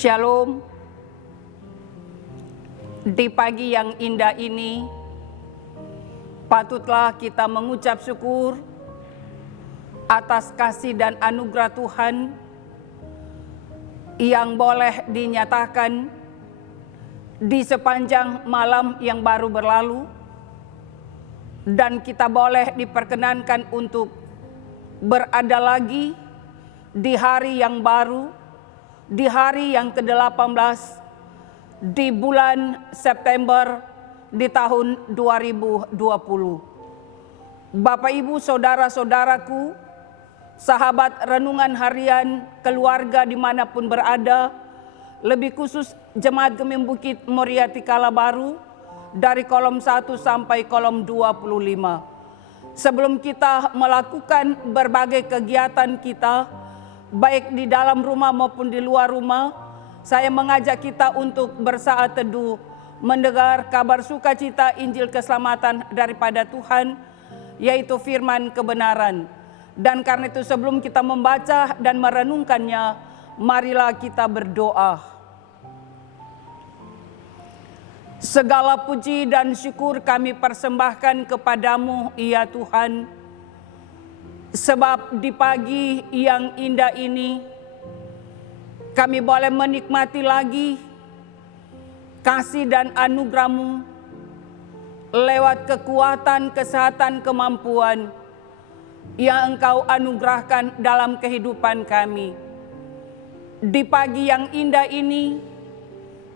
Shalom. Di pagi yang indah ini, patutlah kita mengucap syukur atas kasih dan anugerah Tuhan yang boleh dinyatakan di sepanjang malam yang baru berlalu, dan kita boleh diperkenankan untuk berada lagi di hari yang baru, di hari yang ke-18 di bulan September di tahun 2020. Bapak Ibu, saudara-saudaraku, sahabat renungan harian, keluarga dimanapun berada, lebih khusus Jemaat Gemim Bukit Moriati Kalabaru dari kolom 1 sampai kolom 25. Sebelum kita melakukan berbagai kegiatan kita, baik di dalam rumah maupun di luar rumah, saya mengajak kita untuk bersaat teduh, mendengar kabar sukacita Injil keselamatan daripada Tuhan, yaitu firman kebenaran. Dan karena itu sebelum kita membaca dan merenungkannya, marilah kita berdoa. Segala puji dan syukur kami persembahkan kepadamu, ya Tuhan, sebab di pagi yang indah ini kami boleh menikmati lagi kasih dan anugerah-Mu lewat kekuatan, kesehatan, kemampuan yang Engkau anugerahkan dalam kehidupan kami. Di pagi yang indah ini,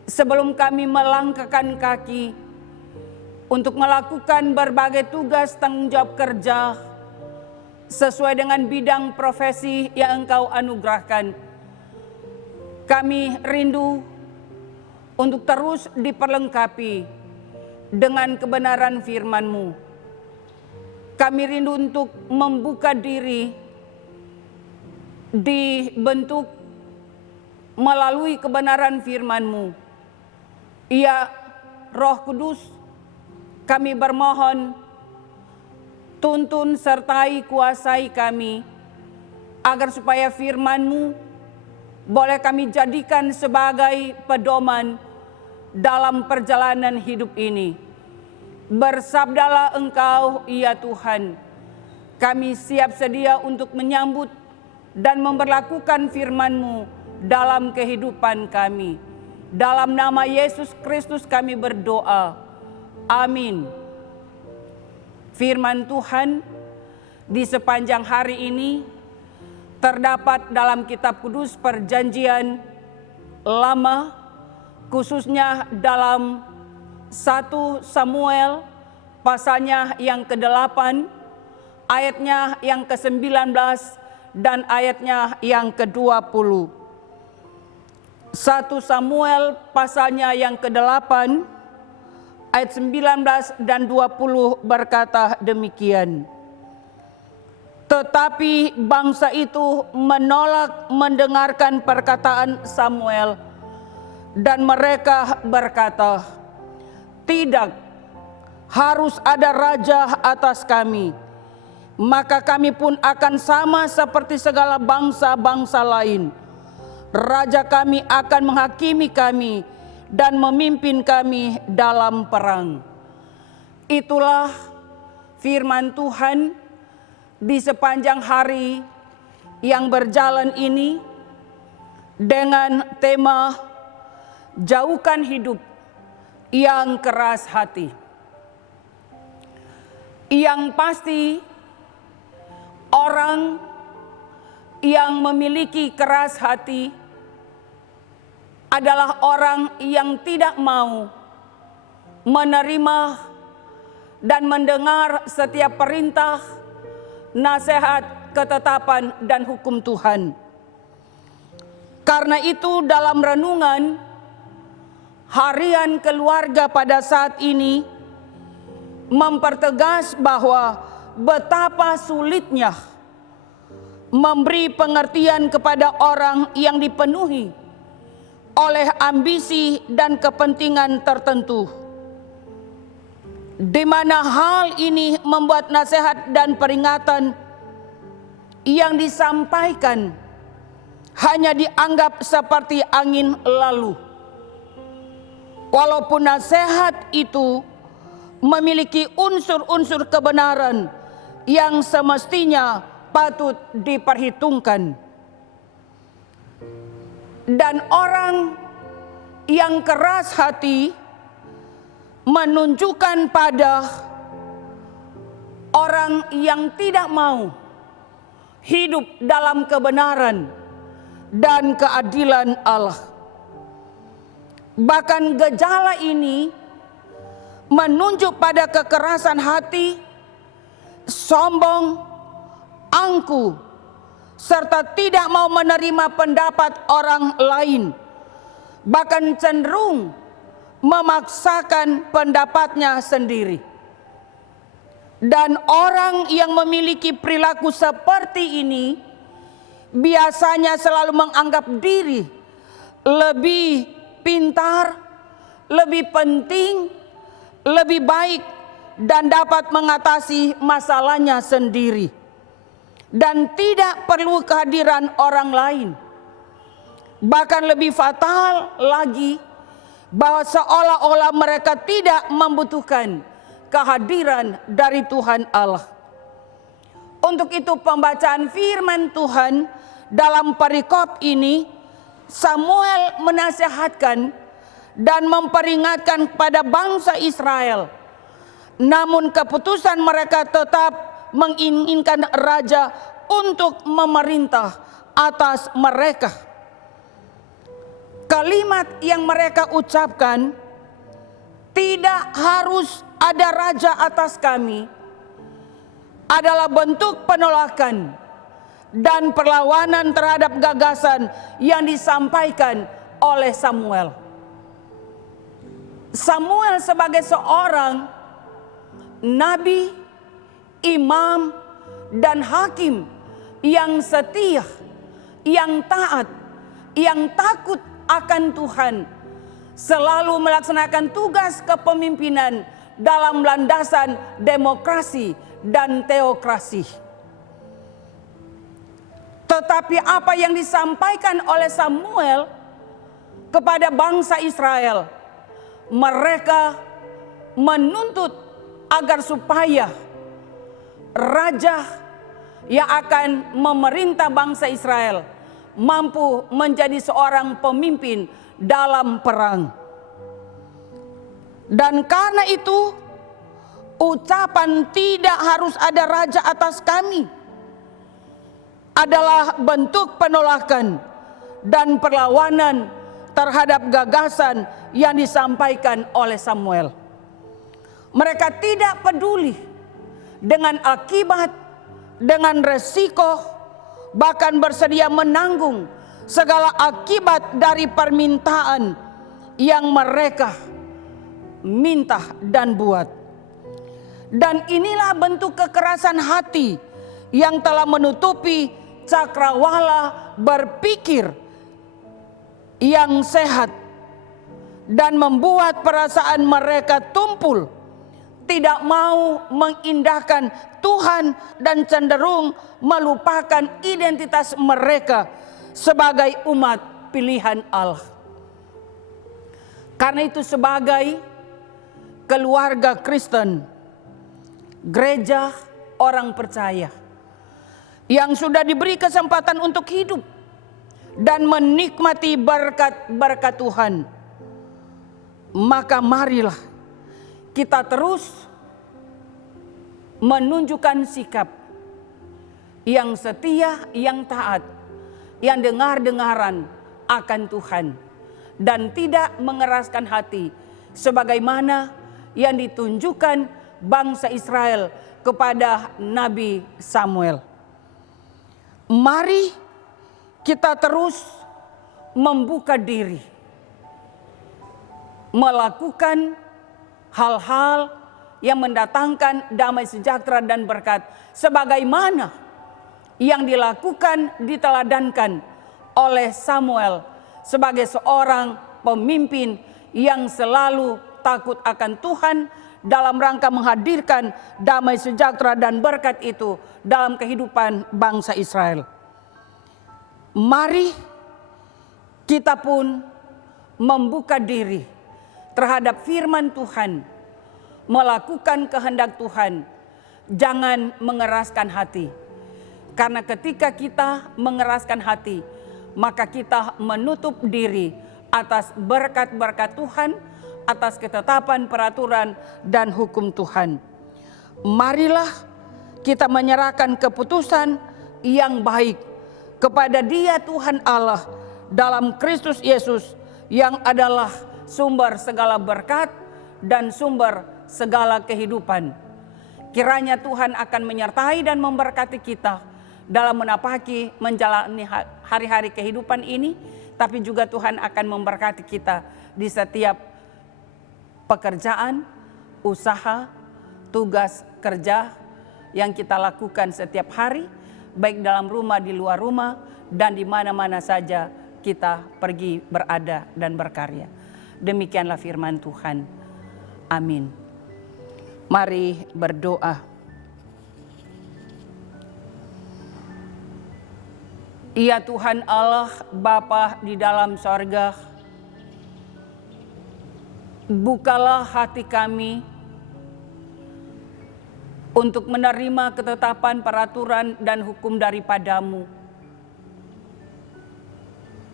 sebelum kami melangkahkan kaki untuk melakukan berbagai tugas tanggung jawab kerja sesuai dengan bidang profesi yang Engkau anugerahkan, kami rindu untuk terus diperlengkapi dengan kebenaran firman-Mu. Kami rindu untuk membuka diri, dibentuk melalui kebenaran firman-Mu. Ya Roh Kudus, kami bermohon, tuntun sertai kuasai kami, agar supaya firman-Mu boleh kami jadikan sebagai pedoman dalam perjalanan hidup ini. Bersabdalah Engkau, ya Tuhan, kami siap sedia untuk menyambut dan memperlakukan firman-Mu dalam kehidupan kami. Dalam nama Yesus Kristus kami berdoa. Amin. Firman Tuhan di sepanjang hari ini terdapat dalam kitab kudus Perjanjian Lama, khususnya dalam 1 Samuel pasalnya yang ke-8, ayatnya yang ke-19 dan ayatnya yang ke-20. 1 Samuel pasalnya yang ke-8 ayat 19 dan 20 berkata demikian. Tetapi bangsa itu menolak mendengarkan perkataan Samuel, dan mereka berkata, "Tidak, harus ada raja atas kami, maka kami pun akan sama seperti segala bangsa-bangsa lain. Raja kami akan menghakimi kami dan memimpin kami dalam perang." Itulah firman Tuhan di sepanjang hari yang berjalan ini dengan tema jauhkan hidup yang keras hati. Yang pasti orang yang memiliki keras hati adalah orang yang tidak mau menerima dan mendengar setiap perintah, nasihat, ketetapan, dan hukum Tuhan. Karena itu dalam renungan harian keluarga pada saat ini mempertegas bahwa betapa sulitnya memberi pengertian kepada orang yang dipenuhi oleh ambisi dan kepentingan tertentu, di mana hal ini membuat nasihat dan peringatan yang disampaikan hanya dianggap seperti angin lalu. Walaupun nasihat itu memiliki unsur-unsur kebenaran yang semestinya patut diperhitungkan. Dan orang yang keras hati menunjukkan pada orang yang tidak mau hidup dalam kebenaran dan keadilan Allah. Bahkan gejala ini menunjuk pada kekerasan hati, sombong, angkuh, serta tidak mau menerima pendapat orang lain, bahkan cenderung memaksakan pendapatnya sendiri. Dan orang yang memiliki perilaku seperti ini biasanya selalu menganggap diri lebih pintar, lebih penting, lebih baik, dan dapat mengatasi masalahnya sendiri, dan tidak perlu kehadiran orang lain. Bahkan lebih fatal lagi, bahwa seolah-olah mereka tidak membutuhkan kehadiran dari Tuhan Allah. Untuk itu pembacaan firman Tuhan dalam perikop ini, Samuel menasihatkan dan memperingatkan kepada bangsa Israel. Namun keputusan mereka tetap menginginkan raja untuk memerintah atas mereka. Kalimat yang mereka ucapkan, "Tidak harus ada raja atas kami," adalah bentuk penolakan dan perlawanan terhadap gagasan yang disampaikan oleh Samuel. Samuel sebagai seorang nabi, imam, dan hakim yang setia, yang taat, yang takut akan Tuhan, selalu melaksanakan tugas kepemimpinan dalam landasan demokrasi dan teokrasi. Tetapi apa yang disampaikan oleh Samuel kepada bangsa Israel, mereka menuntut agar supaya raja yang akan memerintah bangsa Israel mampu menjadi seorang pemimpin dalam perang. Dan karena itu, ucapan "tidak harus ada raja atas kami" adalah bentuk penolakan dan perlawanan terhadap gagasan yang disampaikan oleh Samuel. Mereka tidak peduli dengan akibat, dengan resiko, bahkan bersedia menanggung segala akibat dari permintaan yang mereka minta dan buat. Dan inilah bentuk kekerasan hati yang telah menutupi cakrawala berpikir yang sehat dan membuat perasaan mereka tumpul, tidak mau mengindahkan Tuhan dan cenderung melupakan identitas mereka sebagai umat pilihan Allah. Karena itu sebagai keluarga Kristen, gereja orang percaya yang sudah diberi kesempatan untuk hidup dan menikmati berkat-berkat Tuhan, maka marilah kita terus menunjukkan sikap yang setia, yang taat, yang dengar-dengaran akan Tuhan, dan tidak mengeraskan hati sebagaimana yang ditunjukkan bangsa Israel kepada Nabi Samuel. Mari kita terus membuka diri, melakukan hal-hal yang mendatangkan damai sejahtera dan berkat, sebagaimana yang dilakukan, diteladankan oleh Samuel sebagai seorang pemimpin yang selalu takut akan Tuhan dalam rangka menghadirkan damai sejahtera dan berkat itu dalam kehidupan bangsa Israel. Mari kita pun membuka diri terhadap firman Tuhan, melakukan kehendak Tuhan, jangan mengeraskan hati. Karena ketika kita mengeraskan hati, maka kita menutup diri atas berkat-berkat Tuhan, atas ketetapan, peraturan, dan hukum Tuhan. Marilah kita menyerahkan keputusan yang baik kepada Dia Tuhan Allah dalam Kristus Yesus, yang adalah sumber segala berkat dan sumber segala kehidupan. Kiranya Tuhan akan menyertai dan memberkati kita dalam menapaki menjalani hari-hari kehidupan ini, tapi juga Tuhan akan memberkati kita di setiap pekerjaan, usaha, tugas kerja yang kita lakukan setiap hari, baik dalam rumah, di luar rumah, dan di mana-mana saja kita pergi, berada, dan berkarya. Demikianlah firman Tuhan. Amin. Mari berdoa. Ya Tuhan Allah, Bapa di dalam sorga, bukalah hati kami untuk menerima ketetapan, peraturan, dan hukum daripada-Mu.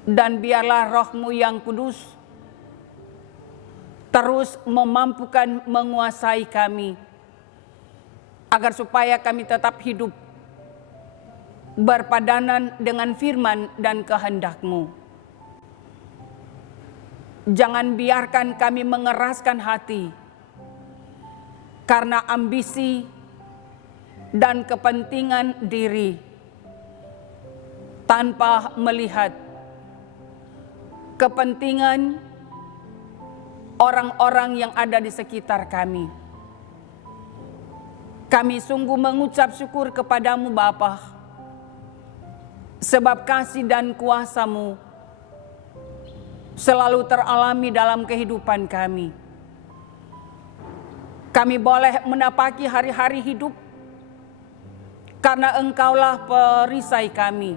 Dan biarlah Roh-Mu yang kudus terus memampukan, menguasai kami, agar supaya kami tetap hidup berpadanan dengan firman dan kehendak-Mu. Jangan biarkan kami mengeraskan hati karena ambisi dan kepentingan diri, tanpa melihat kepentingan orang-orang yang ada di sekitar kami. Kami sungguh mengucap syukur kepada-Mu Bapa, sebab kasih dan kuasa-Mu selalu teralami dalam kehidupan kami. Kami boleh menapaki hari-hari hidup karena Engkaulah perisai kami,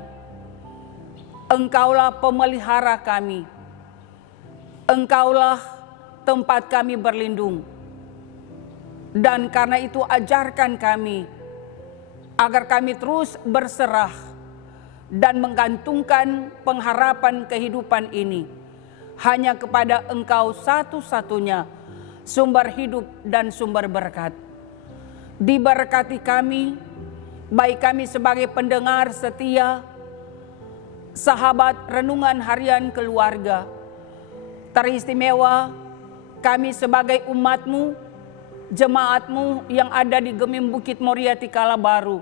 Engkaulah pemelihara kami, Engkaulah tempat kami berlindung. Dan karena itu ajarkan kami agar kami terus berserah dan menggantungkan pengharapan kehidupan ini hanya kepada Engkau satu-satunya, sumber hidup dan sumber berkat. Diberkati kami, baik kami sebagai pendengar setia, sahabat renungan harian keluarga, teristimewa kami sebagai umat-Mu, jemaat-Mu yang ada di Gemim Bukit Moriati Kalabaru,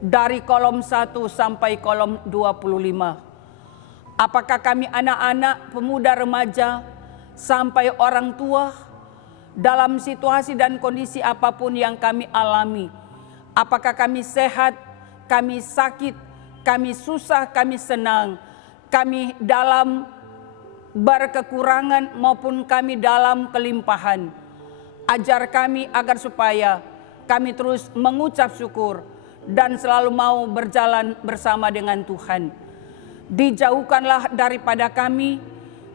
dari kolom 1 sampai kolom 25. Apakah kami anak-anak, pemuda, remaja, sampai orang tua, dalam situasi dan kondisi apapun yang kami alami, apakah kami sehat, kami sakit, kami susah, kami senang, kami dalam berkekurangan maupun kami dalam kelimpahan, ajar kami agar supaya kami terus mengucap syukur dan selalu mau berjalan bersama dengan Tuhan. Dijauhkanlah daripada kami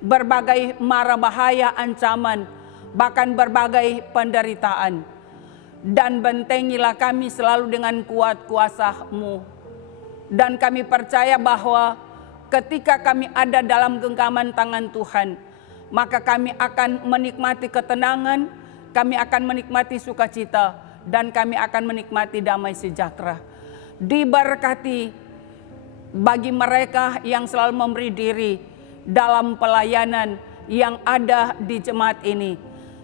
berbagai mara bahaya, ancaman, bahkan berbagai penderitaan. Dan bentengilah kami selalu dengan kuat kuasa-Mu. Dan kami percaya bahwa ketika kami ada dalam genggaman tangan Tuhan, maka kami akan menikmati ketenangan, kami akan menikmati sukacita, dan kami akan menikmati damai sejahtera. Diberkati bagi mereka yang selalu memberi diri dalam pelayanan yang ada di jemaat ini.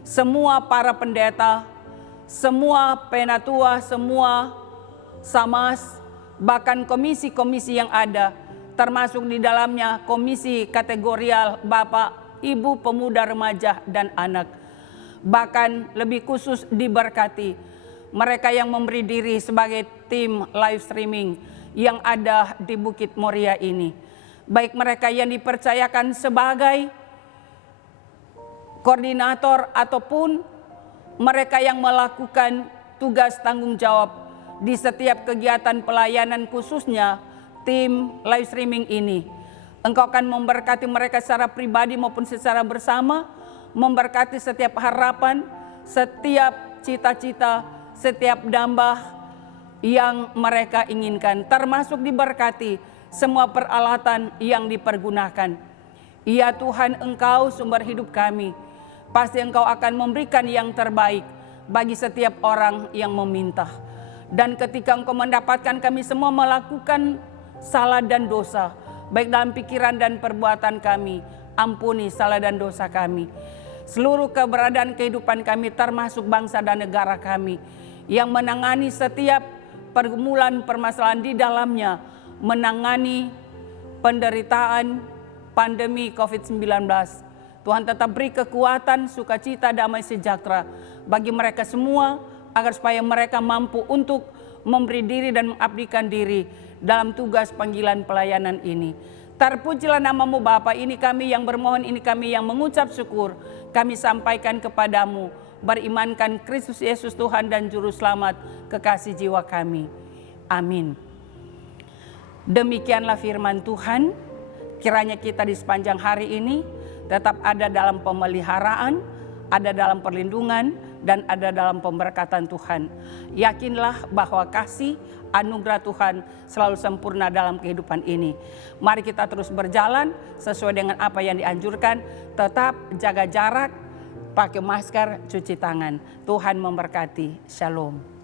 Semua para pendeta, semua penatua, semua samas, bahkan komisi-komisi yang ada, termasuk di dalamnya komisi kategorial Bapak, Ibu, pemuda, remaja, dan anak. Bahkan lebih khusus diberkati mereka yang memberi diri sebagai tim live streaming yang ada di Bukit Moria ini. Baik mereka yang dipercayakan sebagai koordinator ataupun mereka yang melakukan tugas tanggung jawab di setiap kegiatan pelayanan, khususnya tim live streaming ini. Engkau akan memberkati mereka secara pribadi maupun secara bersama, memberkati setiap harapan, setiap cita-cita, setiap dambah yang mereka inginkan, termasuk diberkati semua peralatan yang dipergunakan. Ya Tuhan, Engkau sumber hidup kami. Pasti Engkau akan memberikan yang terbaik bagi setiap orang yang meminta. Dan ketika Engkau mendapatkan kami semua melakukan salah dan dosa, baik dalam pikiran dan perbuatan kami, ampuni salah dan dosa kami. Seluruh keberadaan kehidupan kami, termasuk bangsa dan negara kami, yang menangani setiap pergumulan permasalahan di dalamnya, menangani penderitaan pandemi COVID-19. Tuhan tetap beri kekuatan, sukacita, damai sejahtera bagi mereka semua, agar supaya mereka mampu untuk memberi diri dan mengabdikan diri dalam tugas panggilan pelayanan ini. Terpujilah nama-Mu Bapa, ini kami yang bermohon, ini kami yang mengucap syukur, kami sampaikan kepadamu, berimankan Kristus Yesus Tuhan dan Juru Selamat kekasih jiwa kami. Amin. Demikianlah firman Tuhan, kiranya kita di sepanjang hari ini tetap ada dalam pemeliharaan, ada dalam perlindungan, dan ada dalam pemberkatan Tuhan. Yakinlah bahwa kasih anugerah Tuhan selalu sempurna dalam kehidupan ini. Mari kita terus berjalan sesuai dengan apa yang dianjurkan. Tetap jaga jarak, pakai masker, cuci tangan. Tuhan memberkati. Shalom.